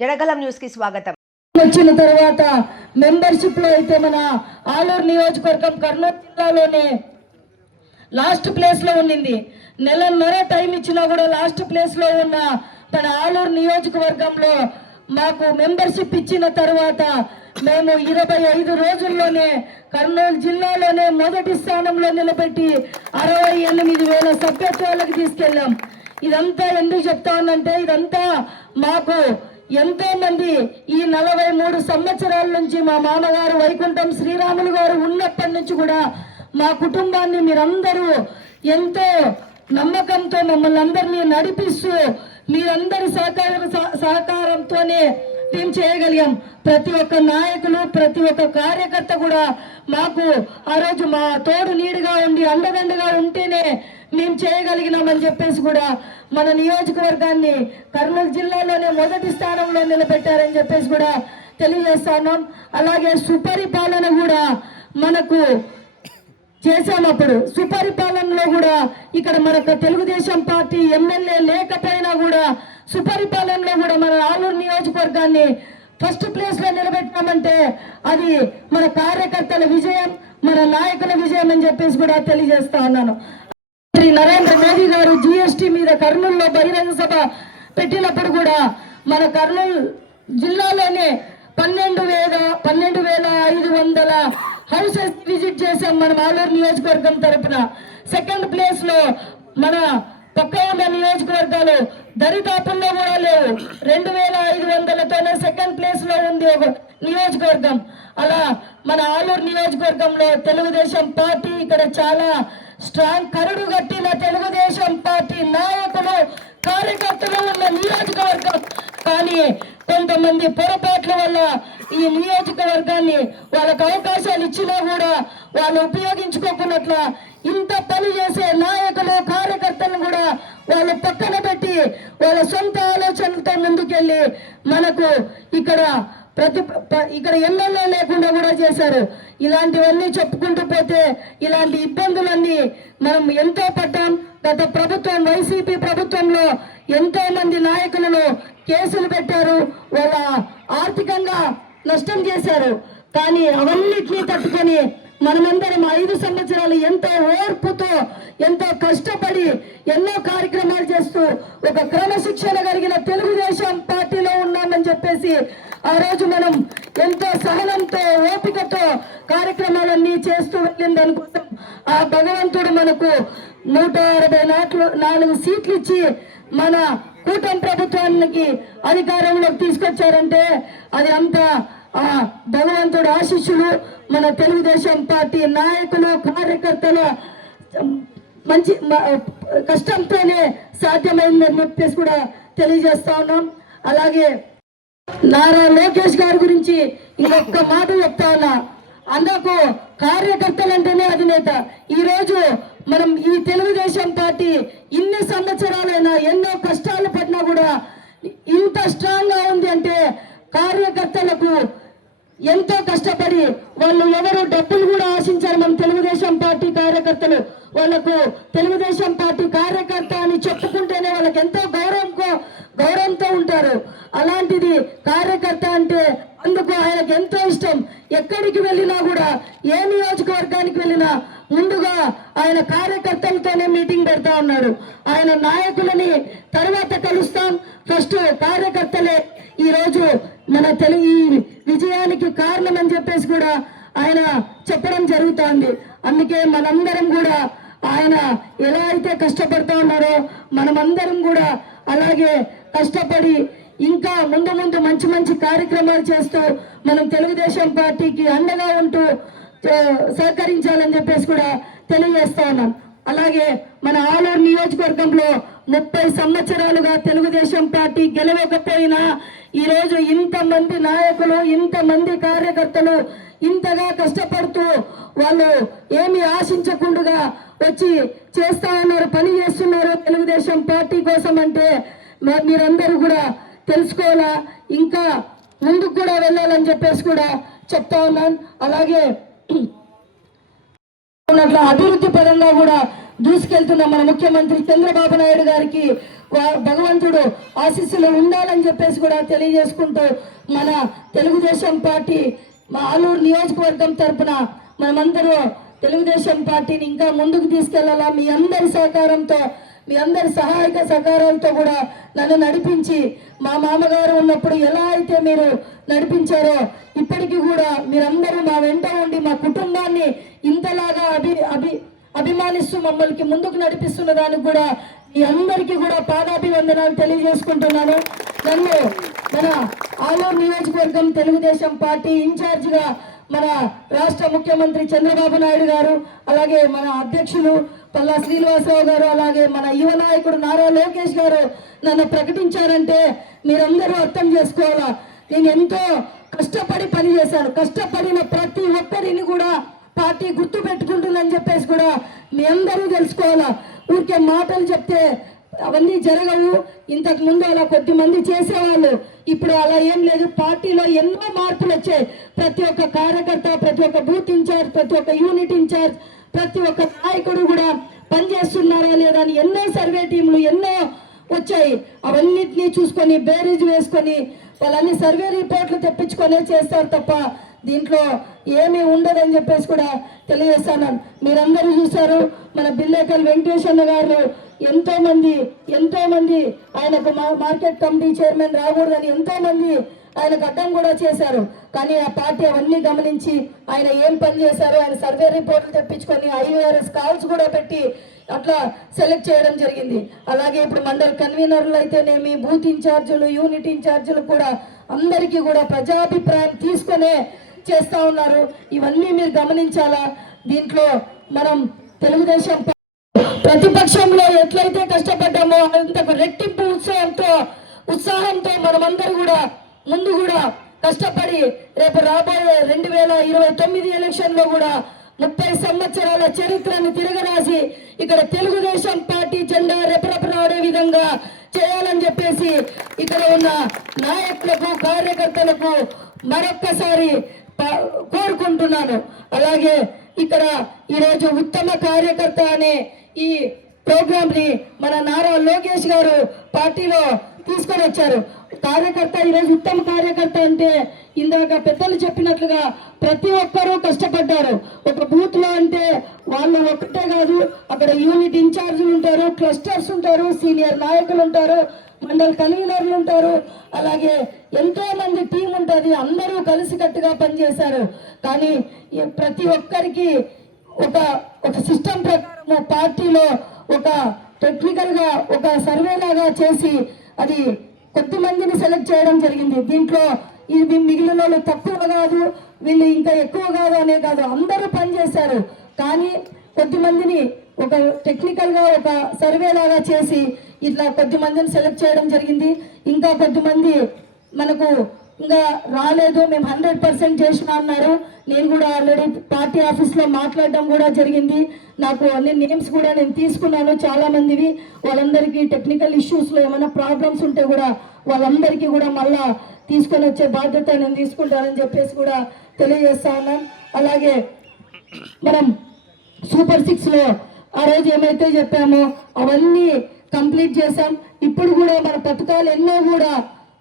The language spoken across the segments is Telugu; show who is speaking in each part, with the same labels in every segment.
Speaker 1: జడగలం న్యూస్కి స్వాగతం.
Speaker 2: వచ్చిన తర్వాత మెంబర్షిప్లో అయితే మన ఆలూరు నియోజకవర్గం కర్నూలు జిల్లాలోనే లాస్ట్ ప్లేస్లో ఉండింది నెలన్నర టైం ఇచ్చినా కూడా లాస్ట్ ప్లేస్లో ఉన్న మన ఆలూరు నియోజకవర్గంలో మాకు మెంబర్షిప్ ఇచ్చిన తర్వాత మేము ఇరవై ఐదు రోజుల్లోనే కర్నూలు జిల్లాలోనే మొదటి స్థానంలో నిలబెట్టి అరవై ఎనిమిది వేల సభ్యత్వాలకు తీసుకెళ్ళాం. ఇదంతా ఎందుకు చెప్తా ఉందంటే ఇదంతా మాకు ఎంతో మంది ఈ నలభై మూడు సంవత్సరాల నుంచి మా మామగారు వైకుంఠం శ్రీరాములు గారు ఉన్నప్పటి నుంచి కూడా మా కుటుంబాన్ని మీరందరూ ఎంతో నమ్మకంతో మమ్మల్ని అందరినీ నడిపిస్తూ మీరందరి సహకార సహ- సహకారంతోనే మేము చేయగలిగాం? ప్రతి ఒక్క నాయకులు ప్రతి ఒక్క కార్యకర్త కూడా మాకు ఆ రోజు మా తోడు నీడుగా ఉండి అండదండగా ఉంటేనే మేము చేయగలిగినామని చెప్పేసి కూడా మన నియోజకవర్గాన్ని కర్నూలు జిల్లాలోనే మొదటి స్థానంలో నిలబెట్టారని చెప్పేసి కూడా తెలియజేస్తాను అలాగే సుపరిపాలన కూడా మనకు చేశాం అప్పుడు. సుపరిపాలనలో కూడా ఇక్కడ మనకు తెలుగుదేశం పార్టీ ఎమ్మెల్యే లేకపోయినా కూడా సుపరిపాలనలో కూడా మన ఆలూరు నియోజకవర్గాన్ని ఫస్ట్ ప్లేస్లో నిలబెట్టామంటే అది మన కార్యకర్తల విజయం మన నాయకుల విజయం అని చెప్పేసి కూడా తెలియజేస్తా ఉన్నాను. శ్రీ నరేంద్ర మోదీ గారు జిఎస్టి మీద కర్నూలులో బహిరంగ సభ పెట్టినప్పుడు కూడా మన కర్నూలు జిల్లాలోనే పన్నెండు వేల పన్నెండు వేల ఐదు వందల హౌసెస్ విజిట్ చేశాం మనం ఆలూరు నియోజకవర్గం తరపున. సెకండ్ ప్లేస్లో మన పక్క ఉన్న నియోజకవర్గాలు దరిదాపుల్లో కూడా లేవు. రెండు వేల ఐదు వందలతోనే సెకండ్ ప్లేస్లో ఉంది ఒక నియోజకవర్గం. అలా మన ఆలూరు నియోజకవర్గంలో తెలుగుదేశం పార్టీ ఇక్కడ చాలా స్ట్రాంగ్ కరుడు కట్టిన తెలుగుదేశం పార్టీ నాయకులు కార్యకర్తలు ఉన్న నియోజకవర్గం. కానీ కొంతమంది పొరపాట్ల వల్ల ఈ నియోజకవర్గాన్ని వాళ్ళకు అవకాశాలు ఇచ్చినా కూడా వాళ్ళు ఉపయోగించుకోకున్నట్ల ఇంత పని చేసే నాయకులు కార్యకర్తలను కూడా వాళ్ళు పక్కన పెట్టి వాళ్ళ సొంత ఆలోచనలతో ముందుకెళ్ళి మనకు ఇక్కడ ప్రతి ఇక్కడ ఎమ్మెల్యే లేకుండా కూడా చేశారు. ఇలాంటివన్నీ చెప్పుకుంటూ పోతే ఇలాంటి ఇబ్బందులన్నీ మనం ఎంతో పడ్డాం. గత ప్రభుత్వం వైసీపీ ప్రభుత్వంలో ఎంతో మంది నాయకులను కేసులు పెట్టారు. వాళ్ళ ఆర్థికంగా నష్టం చేశారు. కానీ అవన్నిటినీ తట్టుకొని మనమందరం ఐదు సంవత్సరాలు ఎంతో ఓర్పుతో ఎంతో కష్టపడి ఎన్నో కార్యక్రమాలు చేస్తూ ఒక క్రమశిక్షణ కలిగిన తెలుగుదేశం పార్టీలో ఉన్నామని చెప్పేసి ఆ రోజు మనం ఎంతో సహనంతో ఓపికతో కార్యక్రమాలన్నీ చేస్తూ వెళ్ళిన దానికోసం ఆ భగవంతుడు మనకు నూట అరవై నాట్లు నాలుగు సీట్లు ఇచ్చి మన కూటమి ప్రభుత్వానికి అధికారంలోకి తీసుకొచ్చారంటే అది అంతా ఆ భగవంతుడు ఆశిష్యులు మన తెలుగుదేశం పార్టీ నాయకులు కార్యకర్తలు మంచి కష్టంతోనే సాధ్యమైందని చెప్పేసి కూడా తెలియజేస్తా ఉన్నాం. అలాగే నారా లోకేష్ గారి గురించి ఇంకొక మాట చెప్తా ఉన్నా. అందుకు కార్యకర్తలు అంటేనే అధినేత. ఈరోజు మనం ఈ తెలుగుదేశం పార్టీ ఇన్ని సంవత్సరాలైనా ఎన్నో కష్టాలు పడినా కూడా ఇంత స్ట్రాంగ్గా ఉంది అంటే కార్యకర్తలకు ఎంతో కష్టపడి వాళ్ళు ఎవరు డబ్బులు కూడా ఆశించారు మన తెలుగుదేశం పార్టీ కార్యకర్తలు. వాళ్ళకు తెలుగుదేశం పార్టీ కార్యకర్త అని చెప్పుకుంటేనే వాళ్ళకి ఎంతో గౌరవంకో గౌరవంతో ఉంటారు. అలాంటిది కార్యకర్త అంటే అందుకు ఆయనకు ఎంతో ఇష్టం. ఎక్కడికి వెళ్ళినా కూడా ఏ నియోజకవర్గానికి వెళ్ళినా ముందుగా ఆయన కార్యకర్తలతోనే మీటింగ్ పెడతా ఉన్నాడు ఆయన నాయకులని తర్వాత కలుస్తాం. ఫస్ట్ కార్యకర్తలే. ఈ రోజు మన తెలుగు విజయానికి కారణం అని చెప్పేసి కూడా ఆయన చెప్పడం జరుగుతోంది. అందుకే మనందరం కూడా ఆయన ఎలా అయితే కష్టపడుతూ ఉన్నారో మనమందరం కూడా అలాగే కష్టపడి ఇంకా ముందు ముందు మంచి మంచి కార్యక్రమాలు చేస్తూ మనం తెలుగుదేశం పార్టీకి అండగా ఉంటూ సహకరించాలని చెప్పేసి కూడా తెలియజేస్తా ఉన్నాం. అలాగే మన ఆలూరు నియోజకవర్గంలో ముప్పై సంవత్సరాలుగా తెలుగుదేశం పార్టీ గెలవకపోయినా ఈ రోజు ఇంతమంది నాయకులు ఇంతమంది కార్యకర్తలు ఇంతగా కష్టపడుతూ వాళ్ళు ఏమి ఆశించకుండా వచ్చి చేస్తా ఉన్నారు పని చేస్తున్నారు తెలుగుదేశం పార్టీ కోసం అంటే మీరందరూ కూడా తెలుసుకోవాలా? ఇంకా ముందుకు కూడా వెళ్ళాలని చెప్పేసి కూడా చెప్తా ఉన్నాను. అలాగే అభివృద్ధి పరంగా కూడా దూసుకెళ్తున్న మన ముఖ్యమంత్రి చంద్రబాబు నాయుడు గారికి భగవంతుడు ఆశీస్సులు ఉండాలని చెప్పేసి కూడా తెలియజేసుకుంటూ మన తెలుగుదేశం పార్టీ మా ఆలూరు నియోజకవర్గం తరపున మనమందరూ తెలుగుదేశం పార్టీని ఇంకా ముందుకు తీసుకెళ్ళాలా? మీ అందరి సహకారంతో మీ అందరి సహాయక సహకారాలతో కూడా నన్ను నడిపించి మా మామగారు ఉన్నప్పుడు ఎలా అయితే మీరు నడిపించారో ఇప్పటికీ కూడా మీరందరూ మా వెంట ఉండి మా కుటుంబాన్ని ఇంతలాగా అభి అభి అభిమానిస్తూ మమ్మల్ని ముందుకు నడిపిస్తున్న దానికి కూడా మీ అందరికీ కూడా పాదాభివందనాలు తెలియజేసుకుంటున్నాను. నన్ను మన ఆలూరు నియోజకవర్గం తెలుగుదేశం పార్టీ ఇన్ఛార్జిగా మన రాష్ట్ర ముఖ్యమంత్రి చంద్రబాబు నాయుడు గారు అలాగే మన అధ్యక్షులు పల్లా శ్రీనివాసరావు గారు అలాగే మన యువ నాయకుడు నారా లోకేష్ గారు నన్ను ప్రకటించారంటే మీరందరూ అర్థం చేసుకోవాలా? నేను ఎంతో కష్టపడి పని చేశాను కష్టపడిన ప్రతి ఒక్కరిని కూడా పార్టీ గుర్తు పెట్టుకుంటుందని చెప్పేసి కూడా మీ అందరూ తెలుసుకోవాలా? ఊరికే మాటలు చెప్తే అవన్నీ జరగవు. ఇంతకు ముందు అలా కొద్ది మంది చేసేవాళ్ళు. ఇప్పుడు అలా ఏం లేదు. పార్టీలో ఎన్నో మార్పులు వచ్చాయి. ప్రతి ఒక్క కార్యకర్త ప్రతి ఒక్క బూత్ ఇన్ఛార్జ్ ప్రతి ఒక్క యూనిట్ ఇన్ఛార్జ్ ప్రతి ఒక్క నాయకుడు కూడా పనిచేస్తున్నారా లేదా అని ఎన్నో సర్వే టీంలు ఎన్నో వచ్చాయి. అవన్నిటినీ చూసుకొని బేరీజ్ వేసుకొని వాళ్ళన్ని సర్వే రిపోర్ట్లు తెప్పించుకొనే చేస్తారు తప్ప దీంట్లో ఏమీ ఉండదని చెప్పేసి కూడా తెలియజేస్తాను మీరందరూ చూశారు మన బిల్లేకల్ వెంకటేశ్వర గారు ఎంతో మంది ఎంతో మంది ఆయనకు మా- మార్కెట్ కమిటీ చైర్మన్ రాకూడదని ఎంతో మంది ఆయనకు అడ్డం కూడా చేశారు. కానీ ఆ పార్టీ అవన్నీ గమనించి ఆయన ఏం పని చేశారో ఆయన సర్వే రిపోర్ట్లు తెప్పించుకొని ఐఆర్ఎస్ కాల్స్ కూడా పెట్టి అట్లా సెలెక్ట్ చేయడం జరిగింది. అలాగే ఇప్పుడు మండల్ కన్వీనర్లు అయితేనేమి బూత్ ఇన్ఛార్జీలు యూనిట్ ఇన్ఛార్జీలు కూడా అందరికీ కూడా ప్రజాభిప్రాయం తీసుకొనే చేస్తా ఉన్నారు. ఇవన్నీ మీరు గమనించాలా? దీంట్లో మనం తెలుగుదేశం ప్రతిపక్షంలో ఎట్లయితే కష్టపడ్డామో అంతకు రెట్టింపు ఉత్సాహంతో ఉత్సాహంతో మనమందరూ కూడా ముందు కూడా కష్టపడి రేపు రాబోయే రెండు వేల ఇరవై తొమ్మిది ఎలక్షన్లో కూడా ముప్పై సంవత్సరాల చరిత్రను తిరగరాసి ఇక్కడ తెలుగుదేశం పార్టీ జెండా రెపరెపలాడే విధంగా చేయాలని చెప్పేసి ఇక్కడ ఉన్న నాయకులకు కార్యకర్తలకు మరొక్కసారి కోరుకుంటున్నాను. అలాగే ఇక్కడ ఈరోజు ఉత్తమ కార్యకర్త అనే ఈ ప్రోగ్రామ్ని మన నారా లోకేష్ గారు పార్టీలో తీసుకొని వచ్చారు. కార్యకర్త ఈరోజు ఉత్తమ కార్యకర్త అంటే ఇందాక పెద్దలు చెప్పినట్లుగా ప్రతి ఒక్కరూ కష్టపడ్డారు. ఒక బూత్లో అంటే వాళ్ళు ఒక్కటే కాదు అక్కడ యూనిట్ ఇన్ఛార్జీలు ఉంటారు క్లస్టర్స్ ఉంటారు సీనియర్ నాయకులు ఉంటారు మండల్ కన్వీనర్లు ఉంటారు అలాగే ఎంతో మంది టీం ఉంటుంది అందరూ కలిసికట్టుగా పనిచేశారు. కానీ ప్రతి ఒక్కరికి ఒక ఒక సిస్టమ్ ప్రకారము పార్టీలో ఒక టెక్నికల్గా ఒక సర్వే లాగా చేసి అది కొద్ది మందిని సెలెక్ట్ చేయడం జరిగింది. దీంట్లో ఇది మిగిలిన వాళ్ళు తక్కువ కాదు వీళ్ళు ఇంకా ఎక్కువ కాదు అనే కాదు అందరూ పనిచేశారు. కానీ కొద్ది మందిని ఒక టెక్నికల్గా ఒక సర్వే లాగా చేసి ఇట్లా కొద్ది మందిని సెలెక్ట్ చేయడం జరిగింది. ఇంకా కొద్దిమంది మనకు ఇంకా రాలేదు. మేము హండ్రెడ్ పర్సెంట్ చేసినా అన్నారు. నేను కూడా ఆల్రెడీ పార్టీ ఆఫీస్లో మాట్లాడడం కూడా జరిగింది. నాకు అన్ని నేమ్స్ కూడా నేను తీసుకున్నాను చాలా మందివి వాళ్ళందరికీ టెక్నికల్ ఇష్యూస్లో ఏమైనా ప్రాబ్లమ్స్ ఉంటే కూడా వాళ్ళందరికీ కూడా మళ్ళా తీసుకొని వచ్చే బాధ్యత నేను తీసుకుంటానని చెప్పేసి కూడా తెలియజేస్తా ఉన్నాను. అలాగే మనం సూపర్ సిక్స్లో ఆ రోజు ఏమైతే చెప్పామో అవన్నీ కంప్లీట్ చేశాం. ఇప్పుడు కూడా మన పథకాలు ఎన్నో కూడా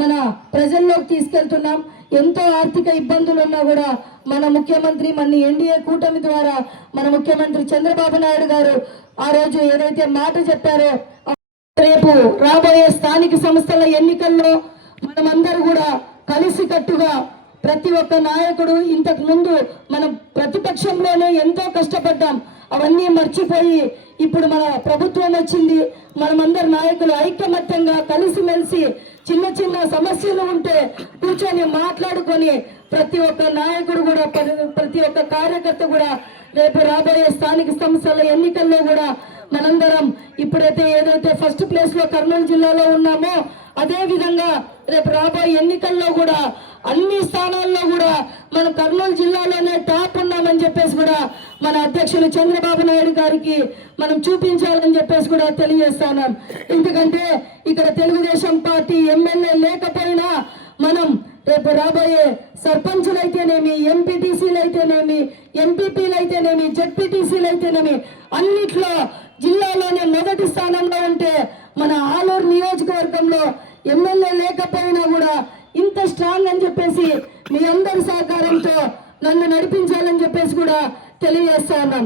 Speaker 2: మన ప్రజల్లోకి తీసుకెళ్తున్నాం. ఎంతో ఆర్థిక ఇబ్బందులు ఉన్నా కూడా మన ముఖ్యమంత్రి మన ఎన్డీఏ కూటమి ద్వారా మన ముఖ్యమంత్రి చంద్రబాబు నాయుడు గారు ఆ రోజు ఏదైతే మాట చెప్పారో రేపు రాబోయే స్థానిక సంస్థల ఎన్నికల్లో మనమందరూ కూడా కలిసికట్టుగా ప్రతి ఒక్క నాయకుడు ఇంతకు ముందు మనం ప్రతిపక్షంలోనే ఎంతో కష్టపడ్డాం. అవన్నీ మర్చిపోయి ఇప్పుడు మన ప్రభుత్వం వచ్చింది. మనమందరు నాయకులు ఐకమత్యంగా కలిసిమెలిసి చిన్న చిన్న సమస్యలు ఉంటే కూర్చొని మాట్లాడుకొని ప్రతి ఒక్క నాయకుడు కూడా ప్రతి ఒక్క కార్యకర్త కూడా రేపు రాబోయే స్థానిక సంస్థల ఎన్నికల్లో కూడా మనందరం ఇప్పుడైతే ఏదైతే ఫస్ట్ ప్లేస్లో కర్నూలు జిల్లాలో ఉన్నామో అదేవిధంగా రేపు రాబోయే ఎన్నికల్లో కూడా అన్ని స్థానాల్లో కూడా మనం కర్నూలు జిల్లాలోనే టాప్ ఉన్నామని చెప్పేసి కూడా మన అధ్యక్షులు చంద్రబాబు నాయుడు గారికి మనం చూపించాలని చెప్పేసి కూడా తెలియజేస్తాను ఎందుకంటే ఇక్కడ తెలుగుదేశం పార్టీ ఎమ్మెల్యే లేకపోయినా మనం రేపు రాబోయే సర్పంచులు అయితేనేమి ఎంపీటీసీలు అయితేనేమి ఎంపీపీలు అయితేనేమి జెడ్పీటీసీలు అయితేనేమి అన్నిట్లో జిల్లాలోనే మొదటి స్థానంలో ఉంటే మన ఆలూరు నియోజకవర్గంలో ఎమ్మెల్యే లేకపోయినా కూడా ఇంత స్ట్రాంగ్ అని చెప్పేసి మీ అందరి సహకారంతో నన్ను నడిపించాలని చెప్పేసి కూడా తెలియజేస్తా ఉన్నాను